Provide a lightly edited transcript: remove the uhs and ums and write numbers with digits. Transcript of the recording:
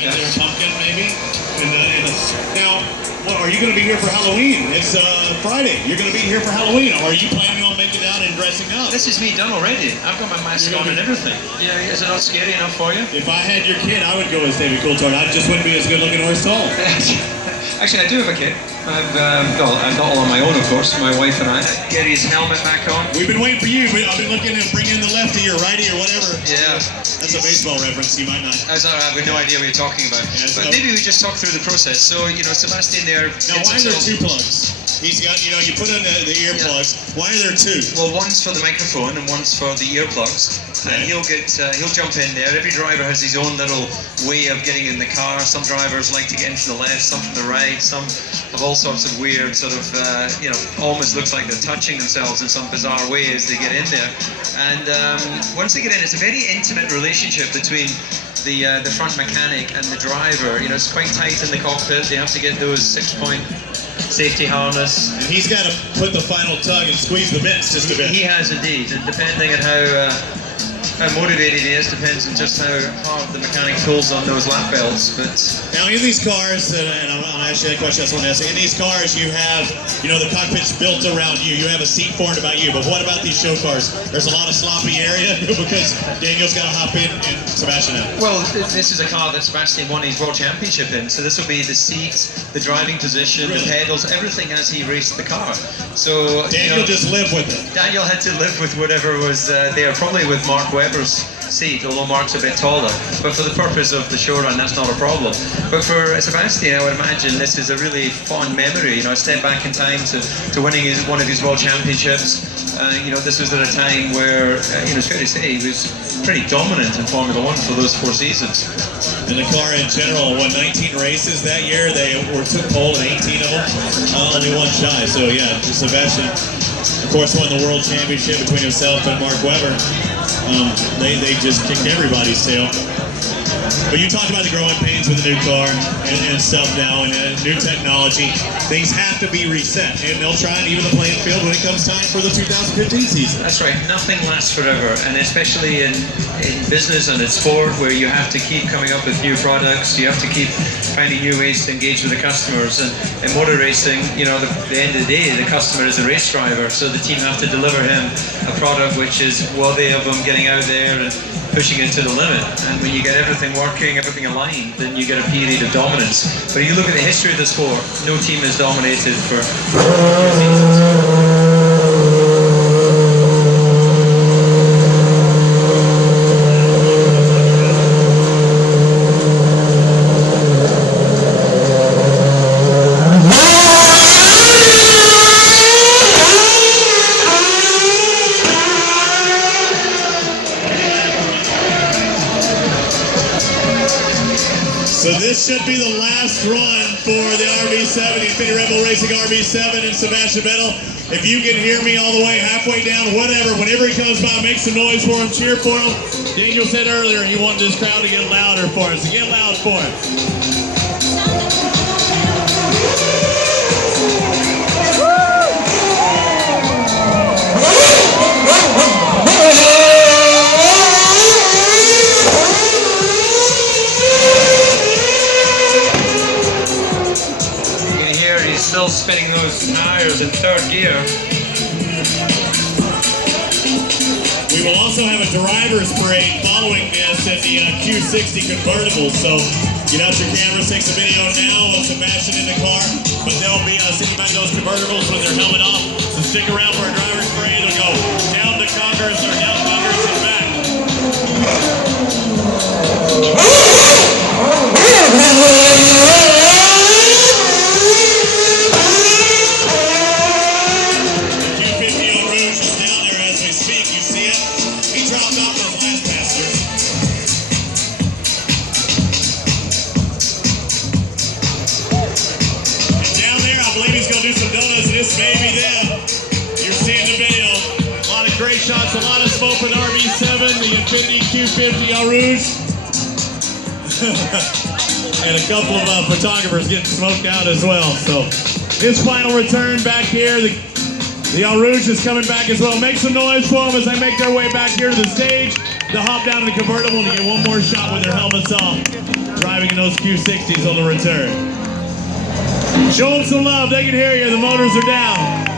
Is there a pumpkin, maybe? Now, are you going to be here for Halloween? It's Friday. You're going to be here for Halloween. Are you planning on making out and dressing up? This is me done already. I've got my mask on and everything. Yeah, is it not scary enough for you? If I had your kid, I would go as David Coulthard. I just wouldn't be as good looking or as tall. Actually, I do have a kid. I've got all on my own, of course, my wife and I. Get his helmet back on. We've been waiting for you. I've been looking to bring in the lefty or righty or whatever. Yeah. That's a baseball reference, you might not. I have no idea what you're talking about. Yeah, but maybe we just talk through the process. So, Sebastian there... Now, why are there two plugs? He's got, you put in the earplugs. Yeah. Why are there two? Well, one's for the microphone and one's for the earplugs. Okay. And he'll jump in there. Every driver has his own little way of getting in the car. Some drivers like to get into the left, some from the right, some have all sorts of weird sort of, almost looks like they're touching themselves in some bizarre way as they get in there. And once they get in, it's a very intimate relationship between the front mechanic and the driver. It's quite tight in the cockpit. They have to get those 6-point safety harness. And he's got to put the final tug and squeeze the bits just a bit. He has indeed, and depending on how motivated he is, depends on just how hard the mechanic pulls on those lap belts. But now in these cars, and I'll ask you that question, that's what I want to ask you. In these cars, you have, the cockpit's built around you. You have a seat formed about you. But what about these show cars? There's a lot of sloppy area because Daniel's got to hop in and Sebastian out. Well, this is a car that Sebastian won his World Championship in. So this will be the seats, the driving position, the pedals, everything as he raced the car. So Daniel just lived with it. Daniel had to live with whatever was there, probably with Mark Webber's seat, although Mark's a bit taller. But for the purpose of the show run, that's not a problem. But for Sebastian, I would imagine this is a really fond memory. A step back in time to winning one of his World Championships. This was at a time where, it's fair to say, he was pretty dominant in Formula 1 for those 4 seasons. And the car in general won 19 races that year. They took pole in 18 of them, only one shy. So yeah, Sebastian, of course, won the World Championship between himself and Mark Webber. They just kicked everybody's tail. But you talked about the growing pains with the new car and stuff now, and new technology. Things have to be reset, and they'll try and even the playing field when it comes time for the 2015 season. That's right. Nothing lasts forever, and especially in business and in sport, where you have to keep coming up with new products, you have to keep finding new ways to engage with the customers. And in motor racing, at the end of the day, the customer is a race driver, so the team have to deliver him a product which is worthy of him getting out there and pushing it to the limit. And when you get everything working, everything aligned, then you get a period of dominance. But you look at the history of the sport, no team has dominated for 4 seasons. So this should be the last run for the RB7, the Infinity Red Bull Racing RB7 and Sebastian Vettel. If you can hear me all the way, halfway down, whenever he comes by, make some noise for him, cheer for him. Daniel said earlier he wanted this crowd to get louder for him, so get loud for him. Still spinning those tires in 3rd gear. We will also have a driver's parade following this at the Q60 convertible. So get out your cameras, take some video now of Sebastian in the car. But they'll be sitting back those convertibles with their helmet off. So stick around for a driver's parade. It'll go down to Congress or down Congress and back. This may be them. You're seeing the video. A lot of great shots, a lot of smoke for the RB7, the Infinity Q50 Eau Rouge. And a couple of photographers getting smoked out as well. So his final return back here. The Eau Rouge is coming back as well. Make some noise for them as they make their way back here to the stage. They'll hop down in the convertible to get one more shot with their helmets on. Driving those Q60s on the return. Show them some love. They can hear you. The motors are down.